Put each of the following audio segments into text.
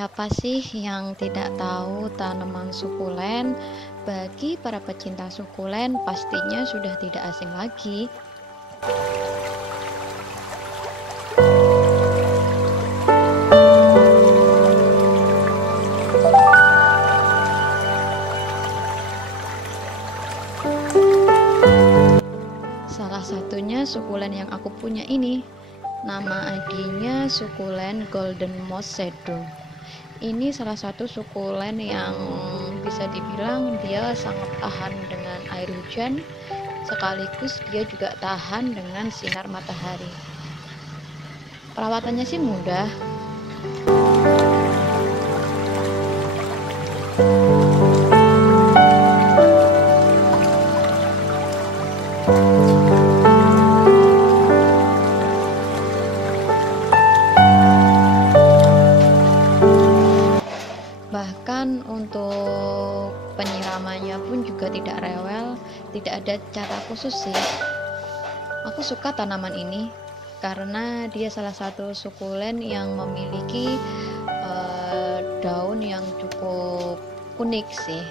Siapa sih yang tidak tahu tanaman sukulen? Bagi para pecinta sukulen, pastinya sudah tidak asing lagi. Salah satunya sukulen yang aku punya ini. Nama ID-nya sukulen Golden Moss Sedum. Ini salah satu sukulen yang bisa dibilang dia sangat tahan dengan air hujan, sekaligus dia juga tahan dengan sinar matahari. Perawatannya sih mudah. Bahkan untuk penyiramannya pun juga tidak rewel, tidak ada cara khusus sih. Aku suka tanaman ini karena dia salah satu sukulen yang memiliki daun yang cukup unik sih.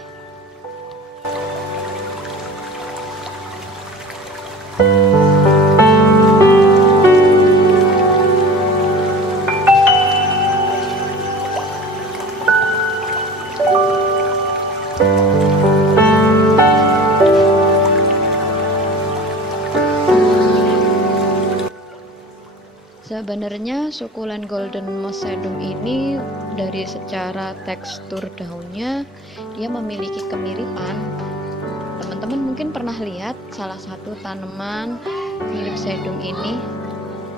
Sebenarnya sukulen Golden Moss Sedum ini dari secara tekstur daunnya dia memiliki kemiripan. Teman-teman mungkin pernah lihat salah satu tanaman mirip sedum ini.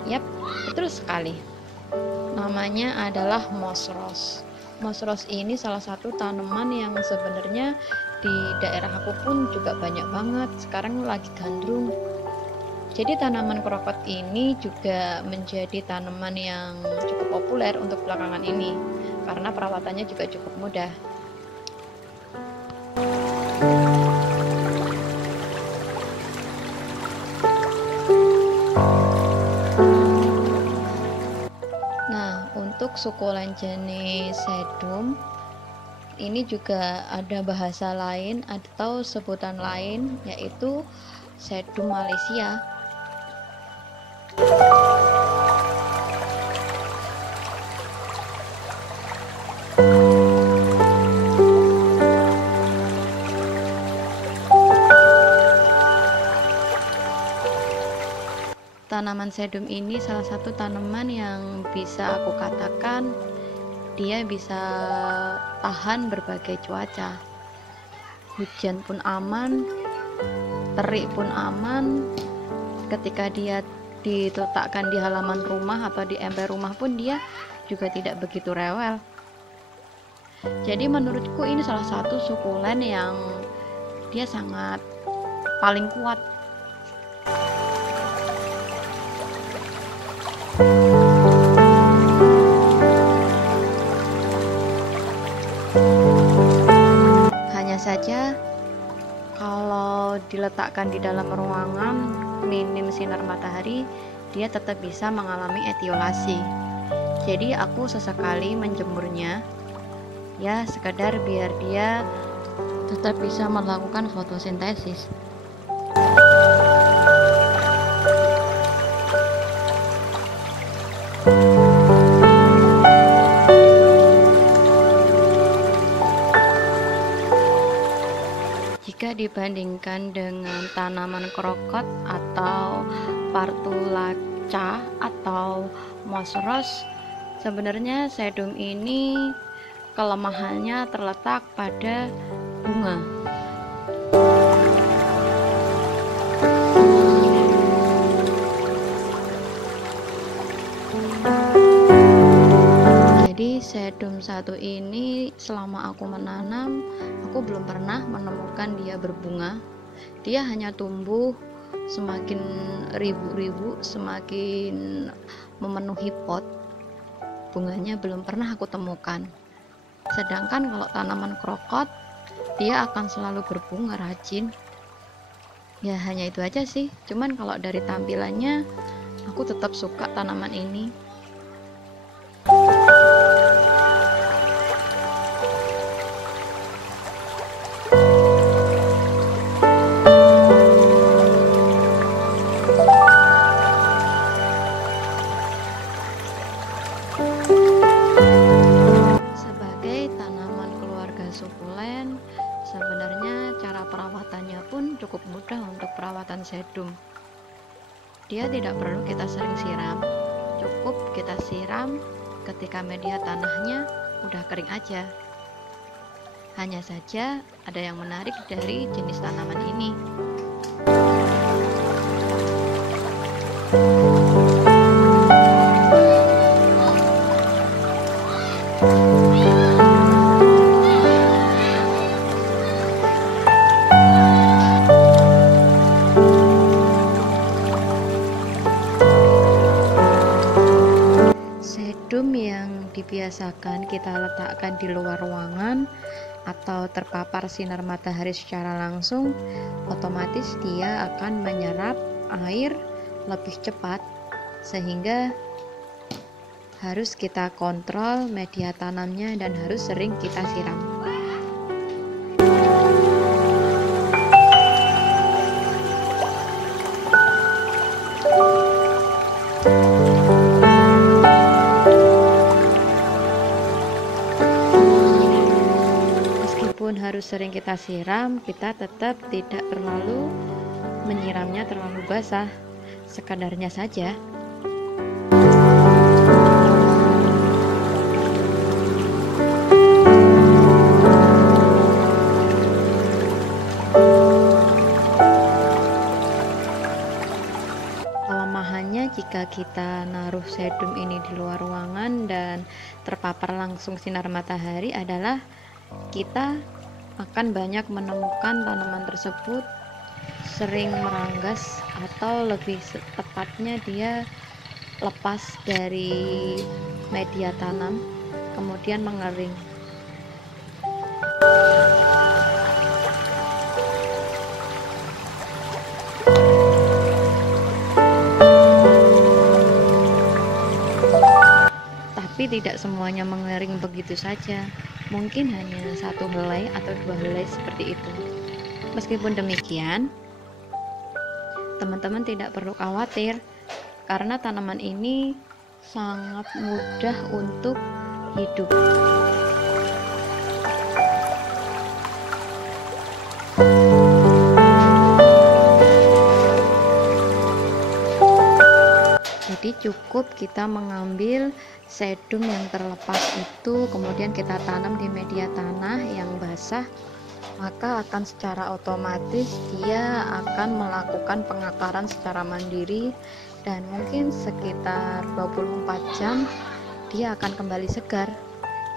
Yap, betul sekali. Namanya adalah moss rose. Moss rose ini salah satu tanaman yang sebenarnya di daerah aku pun juga banyak banget. Sekarang lagi gandrung. Jadi tanaman krokot ini juga menjadi tanaman yang cukup populer untuk belakangan ini karena perawatannya juga cukup mudah. Nah, untuk sukulen jenis sedum ini juga ada bahasa lain atau sebutan lain, yaitu sedum Malaysia. Tanaman sedum ini salah satu tanaman yang bisa aku katakan dia bisa tahan berbagai cuaca. Hujan pun aman, terik pun aman. Ketika dia diletakkan di halaman rumah atau di ember rumah pun dia juga tidak begitu rewel. Jadi menurutku ini salah satu sukulen yang dia sangat paling kuat. Hanya saja kalau diletakkan di dalam ruangan minim sinar matahari, dia tetap bisa mengalami etiolasi. Jadi aku sesekali menjemurnya, ya sekedar biar dia tetap bisa melakukan fotosintesis. Jika dibandingkan dengan tanaman krokot atau Partulaca atau moss rose, sebenarnya sedum ini kelemahannya terletak pada bunga. Jadi sedum satu ini selama aku menanam, aku belum pernah menemukan dia berbunga. Dia hanya tumbuh semakin ribu-ribu, semakin memenuhi pot. Bunganya belum pernah aku temukan. Sedangkan kalau tanaman krokot, dia akan selalu berbunga rajin. Ya hanya itu aja sih. Cuman kalau dari tampilannya, aku tetap suka tanaman ini. sukulen, sebenarnya cara perawatannya pun cukup mudah untuk perawatan sedum. Dia tidak perlu kita sering siram, cukup kita siram ketika media tanahnya udah kering aja. Hanya saja ada yang menarik dari jenis tanaman ini. Sedum yang dibiasakan kita letakkan di luar ruangan atau terpapar sinar matahari secara langsung, otomatis dia akan menyerap air lebih cepat, sehingga harus kita kontrol media tanamnya dan harus sering kita siram. Harus sering kita siram, kita tetap tidak terlalu menyiramnya terlalu basah, sekadarnya saja. Kelemahannya jika kita naruh sedum ini di luar ruangan dan terpapar langsung sinar matahari adalah kita akan banyak menemukan tanaman tersebut sering meranggas, atau lebih tepatnya dia lepas dari media tanam kemudian mengering. Tapi tidak semuanya mengering begitu saja. Mungkin hanya satu helai atau dua helai seperti itu. Meskipun demikian, teman-teman tidak perlu khawatir karena tanaman ini sangat mudah untuk hidup. Jadi cukup kita mengambil sedum yang terlepas itu, kemudian kita tanam di media tanah yang basah, maka akan secara otomatis dia akan melakukan pengakaran secara mandiri, dan mungkin sekitar 24 jam dia akan kembali segar.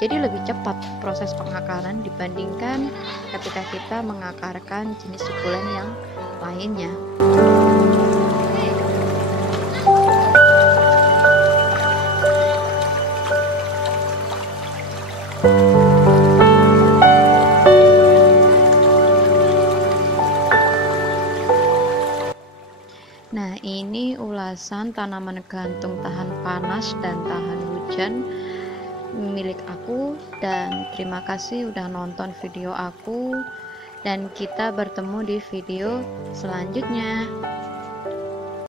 Jadi lebih cepat proses pengakaran dibandingkan ketika kita mengakarkan jenis sukulen yang lainnya. Nah, ini ulasan tanaman gantung tahan panas dan tahan hujan milik aku, dan terima kasih udah nonton video aku, dan kita bertemu di video selanjutnya.